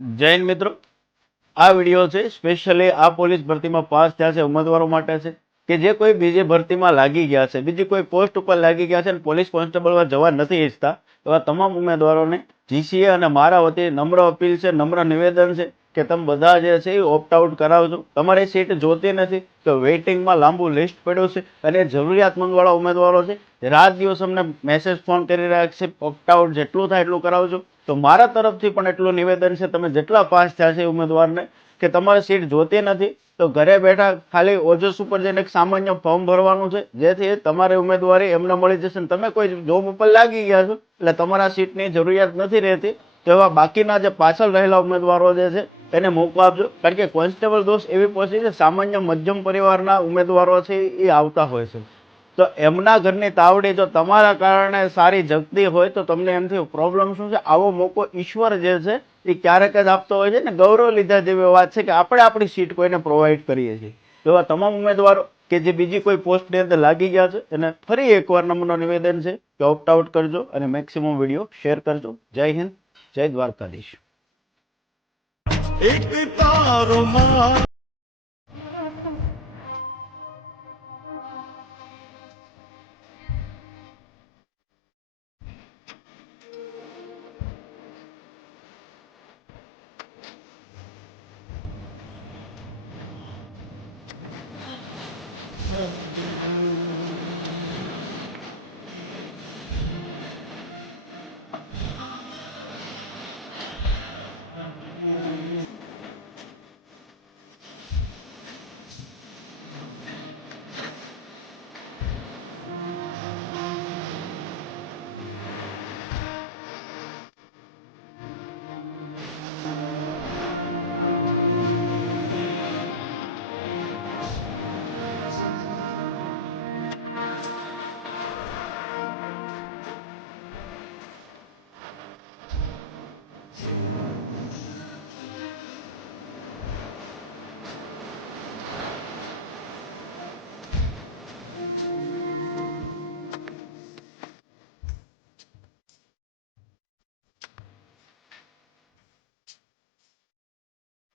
જય હિન્દ મિત્રો, આ વિડીયો છે સ્પેશિયલી આ પોલીસ ભરતીમાં પાસ થયા છે ઉમેદવારો માટે છે કે જે કોઈ બીજી ભરતીમાં લાગી ગયા છે, બીજી કોઈ પોસ્ટ ઉપર લાગી ગયા છે અને પોલીસ કોન્સ્ટેબલમાં જવા નથી ઈચ્છતા એવા તમામ ઉમેદવારોને જીસીએ અને મારા વતી નમ્ર અપીલ છે, નમ્ર નિવેદન છે કે તમે બધા જે છે એ ઓપ્ટ આઉટ કરાવજો. તમારી સીટ જોતી નથી તો વેઇટિંગમાં લાંબુ લિસ્ટ પડ્યું છે અને જરૂરિયાતમંદવાળા ઉમેદવારો છે રાત દિવસ અમને મેસેજ ફોન કરી રહ્યા છે ઓપ્ટ આઉટ જેટલું થાય એટલું કરાવજો. તો મારા તરફથી પણ એટલું નિવેદન છે, તમે જેટલા પાસ થયા છે ઉમેદવારને કે તમારી સીટ જોતી નથી તો ઘરે બેઠા ખાલી ઓજસ ઉપર જઈને એક સામાન્ય ફોર્મ ભરવાનું છે, જેથી તમારી ઉમેદવારી એમને મળી જશે ને તમે કોઈ જોબ ઉપર લાગી ગયા છો એટલે તમારા સીટની જરૂરિયાત નથી રહેતી. તો એવા બાકીના જે પાછળ રહેલા ઉમેદવારો જે છે એને મોકો આપજો, કારણ કે કોન્સ્ટેબલ દોસ્ત એવી પોસ્ટ છે સામાન્ય મધ્યમ પરિવારના ઉમેદવારો છે એ આવતા હોય છે. તો એમના ઘરની તાવડી જો તમારા કારણે સારી જગતી હોય તો તમને એમથી પ્રોબ્લેમ શું છે? આવો મોકો ઈશ્વર જે છે એ ક્યારેક જ આપતો હોય છે ને, ગૌરવ લીધા જેવી વાત છે કે આપણે આપણી સીટ કોઈને પ્રોવાઈડ કરીએ છીએ. તો એવા તમામ ઉમેદવારો કે જે બીજી કોઈ પોસ્ટની અંદર લાગી ગયા છે એને ફરી એકવાર નમ્ર નિવેદન છે કે ઓપ્ટ આઉટ કરજો અને મેક્સિમમ વિડીયો શેર કરજો. જય હિન્દ, જય દ્વારકાધીશ. એક તારો